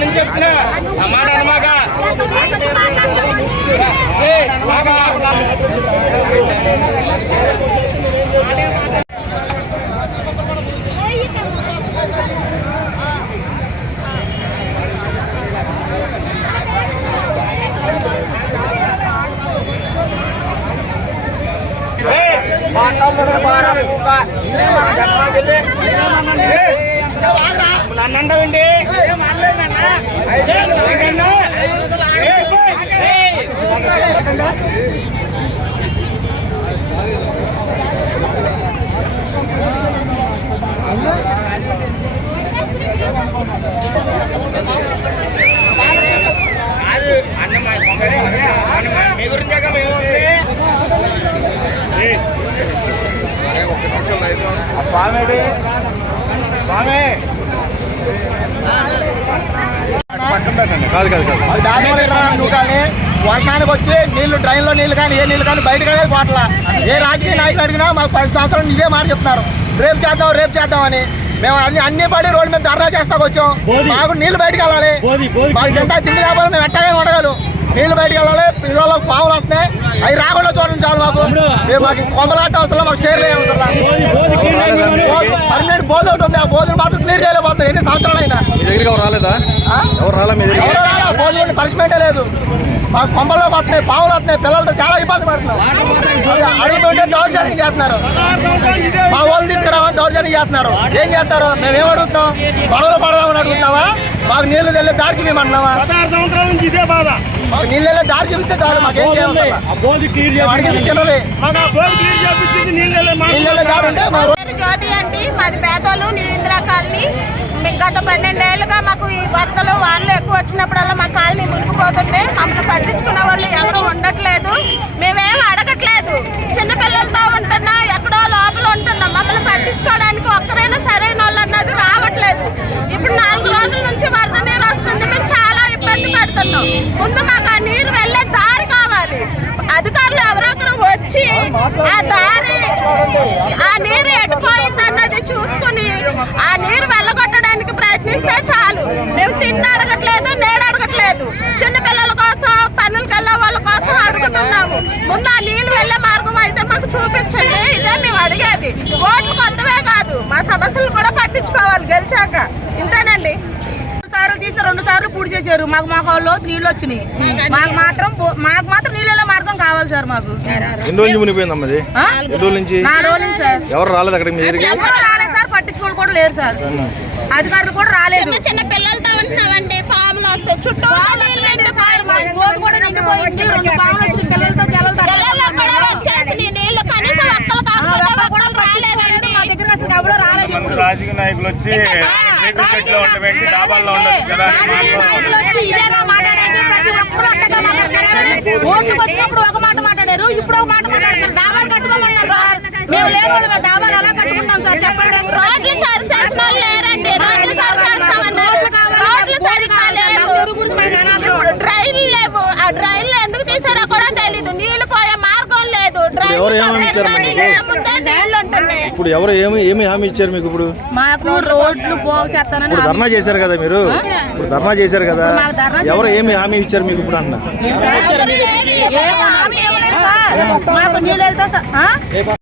నుంచి చెప్తున్నా ఆ మాట అనమాక నన్నండవండి మీ గురించి మేము స్వామి స్వామి కాదు కాదు కాదు అది దానివల్ల ఇరవై నాలుగు నువ్వు కానీ వర్షానికి వచ్చి నీళ్ళు డ్రైన్లో నీళ్ళు కానీ ఏ నీళ్ళు కానీ బయటకు అనేది పోట్ల ఏ రాజకీయ నాయకులు అడిగినా మాకు పది సంవత్సరాలు ఇదే మాట చెప్తున్నారు. రేపు చేద్దాం రేపు చేద్దాం అని మేము అన్ని అన్ని పడి రోడ్డు మీద ధర్నా చేస్తాకు వచ్చాం. మాకు నీళ్ళు బయటకు వెళ్ళాలి. మాకు తింటా తిండి లేకపోతే మేము ఎట్టగా ఉండగలం నీళ్ళు బయటకు వెళ్ళాలి పిల్లలు పావులు వస్తున్నాయి. అవి రాకుండా చూడండి చాలు మాకు. మాకు కొమ్మలాట అవసరం మాకు షేర్ బోధను మాత్రం క్లియర్ చేయలేకపోతాం ఎన్ని సంవత్సరాలు అయినా? మీ దగ్గరికి ఎవరు రాలేదా? ఎవరు రాలే మీ దగ్గరికి? ఎవరో రాలా, భోజనం పనిష్మెంటే లేదు. మాకు కొంపల్లో వస్తున్నాయి పావులు వస్తున్నాయి పిల్లలతో చాలా ఇబ్బంది పడుతున్నాం. అడుగుతుంటే దౌర్జన్యం చేస్తున్నారు. మా వాళ్ళు తీసుకురావని దౌర్జన్యం చేస్తున్నారు. ఏం చేస్తారు? మేము ఏం అడుగుతాం గొడవలు పడదామని అడుగుతున్నావా? మాకు నీళ్ళు తెల్లే దారి చూపించమంటున్నావా మాకు నీళ్ళు వెళ్ళే దారి చూపిస్తే చాలు మాకు ఏం చేయాలి అడిగింది చిన్నది? నీళ్ళు దారి ఉంటే మా మాది పేదోళ్ళు కాలనీ. మీకు గత పన్నెండేళ్ళుగా మాకు ఈ వరదలు వాళ్ళు ఎక్కువ వచ్చినప్పుడల్లా మా కాలనీ మునిగిపోతుంది. మమ్మల్ని పట్టించుకున్న వాళ్ళు ఎవరు ఉండట్లేదు. మేమేం అడగట్లేదు. చిన్నపిల్లలతో ఉంటున్నా ఎక్కడో లోపల ఉంటున్నాం. మమ్మల్ని పట్టించుకోవడానికి ఒక్కరైనా సరైన వాళ్ళు అన్నది రావట్లేదు. ఇప్పుడు నాలుగు రోజుల నుంచి వరద నీరు వస్తుంది. మేము చాలా ఇబ్బంది పడుతున్నాం. ముందు మాకు ఆ నీరు వెళ్ళే దారి కావాలి. అధికారులు ఎవరో ఒకరు వచ్చి ఆ దారి ఆ నీరు ఎడిపోయింది అన్నది చూసుకుని ఆ నీరు వెళ్ళగొట్టడానికి ప్రయత్నిస్తే చాలు మేము తిండి అడగట్లేదు నేడు అడగట్లేదు చిన్న పిల్లల కోసం పనులకు వెళ్ళే వాళ్ళ కోసం అడుగుతున్నాము ముందు ఆ నీళ్ళు వెళ్ళే మార్గం అయితే మాకు చూపించండి. ఇదే మేము అడిగేది. ఓట్లు కొత్తవే కాదు. మా సమస్యలు కూడా పట్టించుకోవాలి గెలిచాక. ఇంతేనండి. సార్లు తీసిన రెండు సార్లు పూడి చేశారు. మాకు మా కాళ్ళు నీళ్ళు వచ్చినాయి. మాకు మాత్రం మాకు మాత్రం నీళ్ళ మార్గం కావాలి సార్ మాకు. ఎన్ని రోజులు నుంచి? ఎన్ని రోజుల సార్. ఎవరు రాలేదు అక్కడ ఎవరు రాలేదు సార్. పట్టించుకోవాలి కూడా లేరు సార్. అధికారులు కూడా రాలేదు. చిన్న చిన్న పిల్లలతో ఉంటున్నామండి పాములు వస్తాయి చుట్టూ నీళ్ళు నిండిపోయి మాకు బోధ కూడా నిండిపోయింది రెండు పాములు వచ్చిన పిల్లలతో జల్లలు పిల్లల్లో కూడా వచ్చేసి నీళ్ళు కనీసం ఒక్కలు కాకపోతే ఒక్కలు రాలేదండి మా దగ్గర అసలు ఎవరు రాలేదు ఇప్పుడు. రాజకీయ నాయకులు వచ్చి డాబాల్లో ఉండొచ్చు కదా? ఓట్లకు వచ్చినప్పుడు ఒక మాట మాట్లాడారు. ఇప్పుడు ఒక మాట మాట్లాడతారు. డాబాలు కట్టుకోమన్నారు సార్. మేము లేని వాళ్ళు డాబాలు ఎలా కట్టుకుంటాం సార్. చెప్పండి రోడ్లు సరిచేసిన వాళ్ళు లేరండి రోడ్లు సరిచేస్తామన్నారు రోడ్లు కావాలి, రోడ్లు బోర్డు సరిగ్గా కావాలి, లేవు మాకు చెరువు గురించి మాకు అనవసరం. డ్రైన్లు లేవు ఆ డ్రైన్లు ఎందుకు తీసారో కూడా తెలీదు నీళ్ళు పోయే మార్గం లేదు ఎవరు డ్రైన్లు ఏమని ఇచ్చారు తవ్వేరు మీకు? కానీ ముందే నీళ్ళు ఉంటున్నాయి ఇప్పుడు ఎవరు ఏమి ఏమి హామీ ఇచ్చారు మీకు ఇప్పుడు? మాకు రోడ్లు పోగు చేస్తానని ఇప్పుడు ధర్నా చేశారు కదా మీరు? ఇప్పుడు ధర్నా చేశారు కదా? ఎవరు ఏమి హామీ ఇచ్చారు మీకు ఇప్పుడు అన్న?